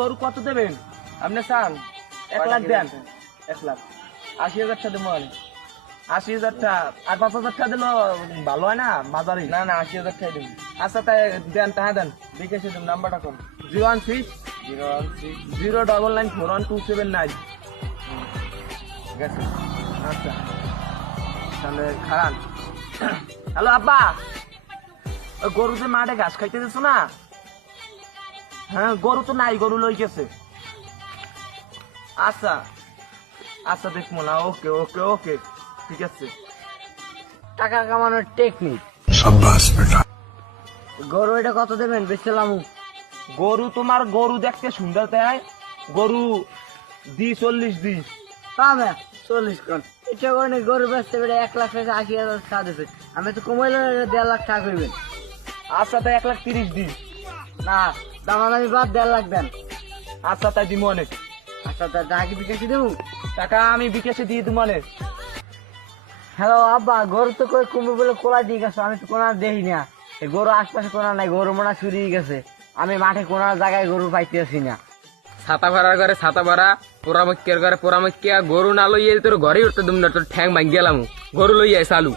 গরু কত দেবেন আপনি চান? 1 লাখ দেন। 1 লাখ 80,000 টাকা দেবো। 80,000 টাকা আর 5,000 টাকা দিলো ভালো হয় না? মাঝারি না না 80,000 টাকা দেবো। আচ্ছা তাই দেন, টাকা দেন। বিকাশে দেন, নাম্বারটা কোন? 016 0994127 ঠিক আছে। আচ্ছা তাহলে খারান। হ্যালো আব্বা, ওই গরু যে মাঠে ঘাস খাইতে দিছো না? হ্যাঁ গরু তো নাই, গরু লই গেছে। আচ্ছা আচ্ছা দেখবো না। ওকে ওকে ওকে ঠিক আছে। টাকা কামানোর টেকনিক। গরু এটা কত দেবেন বেচলাম? গরু তোমার গরু দেখতে সুন্দর তাই গরু দি 40 দি। পাবে 40 কোন এটা কোন গরু বেচতে বেড়ে 1 লাখ টাকা 80,000 টাকা দেবে। আমি তো কমাইলে 1.5 লাখ টাকা করবেন। আচ্ছা তাই 1,30,000 দি। না দামাদামি বাদ 1.5 লাখ দেন। আচ্ছা তাই দিমু অনেক আচ্ছা তা টাকা কি বিকাশে দেবো? টাকা আমি বিকেশে দিয়ে দিমু অনেক। হ্যালো আব্বা, গরু তো কই কমবে বলে কোলা দিয়ে গেছে, আমি তো কোনা দেখি না। এই গরু আশপাশে কোনা নাই, গরু মোনা চুরিয়ে গেছে। আমি মাঠে কোনা জায়গায় গরু পাইতেছি না। ছাতা ভাড়ার ঘরে ছাতা ভাড়া, পোড়ামক্কের ঘরে পোড়ামক্কিয়া, গরু না লইয়ে তোর ঘরে উঠতে দুম না, তোর ঠ্যাং ভাঙ গেলাম। গরু লইয়া চালু